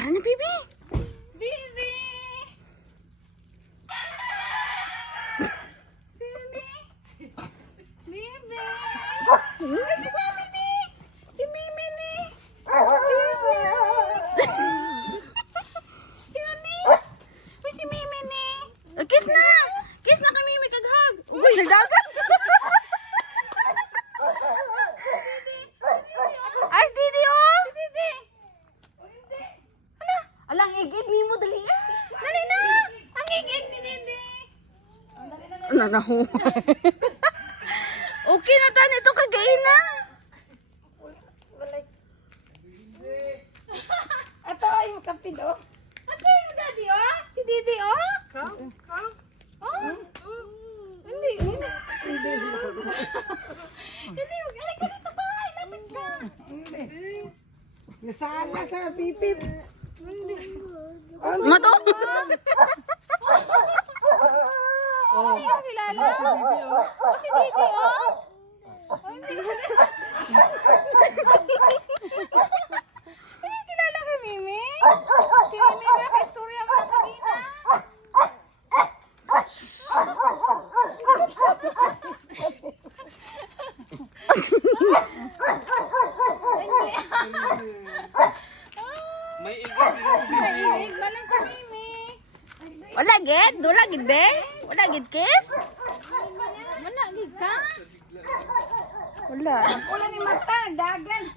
Ara na, Bibi. Bibi! Sini! Bibi! Ay, si Mami ni! Si Mimi ni! Bibi! Sino ni? Uy, si Mimi ni! Kiss na! Kiss na kay Mimi kaghag. Uy, nagdagan. Ay, si Didi, oh! Si Didi! Alang, igid ni mo, dali. Dali na! Ang igid ni Didi! Nanahu. Okay na tan, ito kagain na. Ato ay makapid oh. Ito yung daddy, oh! Si Didi, oh! Oh? Hindi, hindi. Hindi, mag-alay ka dito ba? Lapit ka! Nasala sa pipip. Mato. Hindi ka kilala. Si Didi, oh! Si Didi, oh! Oh, hindi ka Hindi kilala kay Mimi? Si Mimi, naka-istorya mo na kanina. May igay, Nainig ba lang si Mimi? Wala gid, wala gid be. Wala gid kiss. Wala, gid ka? Wala. Wala ni mata, dagan.